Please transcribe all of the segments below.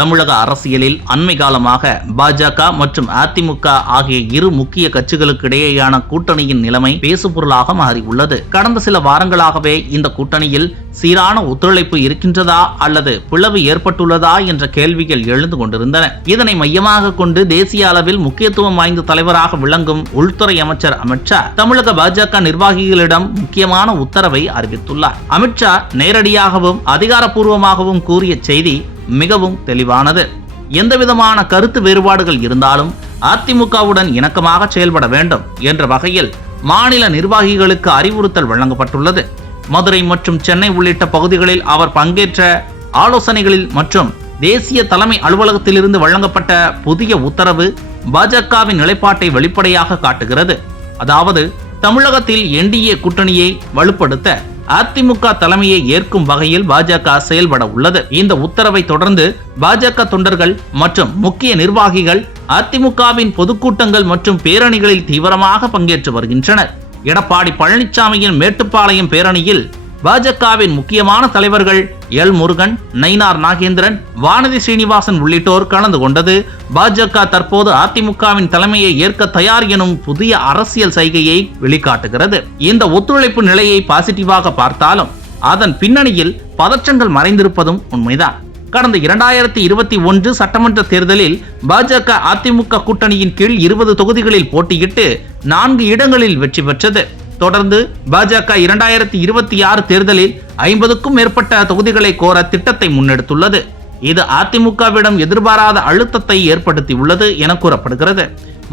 தமிழக அரசியலில் அண்மை காலமாக பாஜக மற்றும் அதிமுக ஆகிய இரு முக்கிய கட்சிகளுக்கு இடையேயான கூட்டணியின் நிலைமை பேசுபொருளாக மாறியுள்ளது. கடந்த சில வாரங்களாகவே இந்த கூட்டணியில் சீரான ஒத்துழைப்பு இருக்கின்றதா அல்லது பிளவு ஏற்பட்டுள்ளதா என்ற கேள்விகள் எழுந்து கொண்டிருந்தன. இதனை மையமாக கொண்டு தேசிய அளவில் முக்கியத்துவம் வாய்ந்த தலைவராக விளங்கும் உள்துறை அமைச்சர் அமித்ஷா தமிழக பாஜக நிர்வாகிகளிடம் முக்கியமான உத்தரவை அறிவித்துள்ளார். அமித்ஷா நேரடியாகவும் அதிகாரப்பூர்வமாகவும் கூறிய செய்தி மிகவும் தெளிவானது. எந்தவிதமான கருத்து வேறுபாடுகள் இருந்தாலும் அதிமுகவுடன் இணக்கமாக செயல்பட வேண்டும் என்ற வகையில் மாநில நிர்வாகிகளுக்கு அறிவுறுத்தல் வழங்கப்பட்டுள்ளது. மதுரை மற்றும் சென்னை உள்ளிட்ட பகுதிகளில் அவர் பங்கேற்ற ஆலோசனைகளில் மற்றும் தேசிய தலைமை அலுவலகத்திலிருந்து வழங்கப்பட்ட புதிய உத்தரவு பாஜகவின் நிலைப்பாட்டை வெளிப்படையாக காட்டுகிறது. அதாவது தமிழகத்தில் என்டிஏ கூட்டணியை வலுப்படுத்த அதிமுக தலைமையை ஏற்கும் வகையில் பாஜக செயல்பட உள்ளது. இந்த உத்தரவை தொடர்ந்து பாஜக தொண்டர்கள் மற்றும் முக்கிய நிர்வாகிகள் அதிமுகவின் பொதுக்கூட்டங்கள் மற்றும் பேரணிகளில் தீவிரமாக பங்கேற்று வருகின்றனர். எடப்பாடி பழனிசாமியின் மேட்டுப்பாளையம் பேரணியில் பாஜகவின் முக்கியமான தலைவர்கள் எல் முருகன் நயினார் நாகேந்திரன் வானதி ஸ்ரீனிவாசன் உள்ளிட்டோர் கலந்து கொண்டது. பாஜக தற்போது அதிமுகவின் தலைமையை ஏற்க தயார் எனும் புதிய அரசியல் சைகையை வெளிக்காட்டுகிறது. இந்த ஒத்துழைப்பு நிலையை பாசிட்டிவாக பார்த்தாலும் அதன் பின்னணியில் பதற்றங்கள் மறைந்திருப்பதும் உண்மைதான். கடந்த இரண்டாயிரத்தி இருபத்தி ஒன்று சட்டமன்ற தேர்தலில் பாஜக அதிமுக கூட்டணியின் கீழ் இருபது தொகுதிகளில் போட்டியிட்டு நான்கு இடங்களில் வெற்றி பெற்றது. தொடர்ந்து பாஜக இரண்டாயிரத்தி இருபத்தி ஆறு தேர்தலில் ஐம்பதுக்கும் மேற்பட்ட தொகுதிகளை கோர திட்டத்தை முன்னெடுத்துள்ளது. இது அதிமுகவிடம் எதிர்பாராத அழுத்தத்தை ஏற்படுத்தியுள்ளது என கூறப்படுகிறது.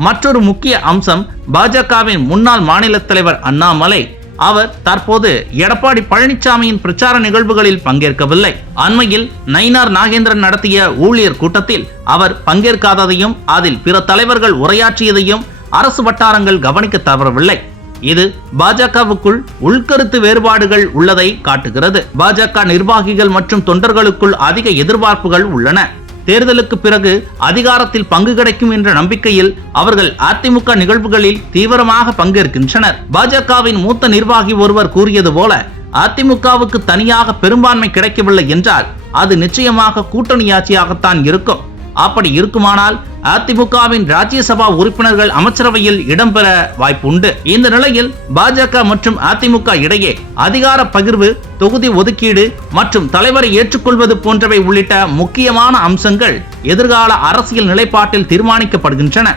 மற்றொரு முக்கிய அம்சம் பாஜகவின் முன்னாள் மாநில தலைவர் அண்ணாமலை. அவர் தற்போது எடப்பாடி பழனிசாமியின் பிரச்சார நிகழ்வுகளில் பங்கேற்கவில்லை. அண்மையில் நயினார் நாகேந்திரன் நடத்திய ஊழியர் கூட்டத்தில் அவர் பங்கேற்காததையும் அதில் பிற தலைவர்கள் உரையாற்றியதையும் அரசு வட்டாரங்கள் கவனிக்க தவறவில்லை. இது பாஜகவுக்குள் உள்கருத்து வேறுபாடுகள் உள்ளதை காட்டுகிறது. பாஜக நிர்வாகிகள் மற்றும் தொண்டர்களுக்குள் அதிக எதிர்பார்ப்புகள் உள்ளன. தேர்தலுக்கு பிறகு அதிகாரத்தில் பங்கு கிடைக்கும் என்ற நம்பிக்கையில் அவர்கள் அதிமுக நிகழ்வுகளில் தீவிரமாக பங்கேற்கின்றனர். பாஜகவின் மூத்த நிர்வாகி ஒருவர் கூறியது போல அதிமுகவுக்கு தனியாக பெரும்பான்மை கிடைக்கவில்லை என்றால் அது நிச்சயமாக கூட்டணி ஆட்சியாகத்தான் இருக்கும். அப்படி இருக்குமானால் அதிமுகவின் ராஜ்யசபா உறுப்பினர்கள் அமைச்சரவையில் இடம்பெற வாய்ப்புண்டு. இந்த நிலையில் பாஜக மற்றும் அதிமுக இடையே அதிகார பகிர்வு தொகுதி ஒதுக்கீடு மற்றும் தலைவரை ஏற்றுக்கொள்வது போன்றவை உள்ளிட்ட முக்கியமான அம்சங்கள் எதிர்கால அரசியல் நிலைப்பாட்டில் தீர்மானிக்கப்படுகின்றன.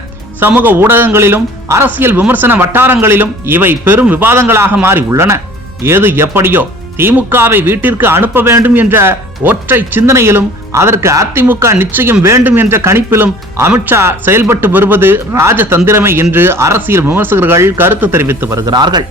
சமூக ஊடகங்களிலும் அரசியல் விமர்சன வட்டாரங்களிலும் இவை பெரும் விவாதங்களாக மாறி உள்ளன எது எப்படியோ திமுகவை வீட்டிற்கு அனுப்ப வேண்டும் என்ற ஒற்றை சிந்தனையிலும் அதற்கு அதிமுக நிச்சயம் வேண்டும் என்ற கணிப்பிலும் அமித்ஷா செயல்பட்டு வருவது ராஜதந்திரமே என்று அரசியல் விமர்சகர்கள் கருத்து தெரிவித்து வருகிறார்கள்.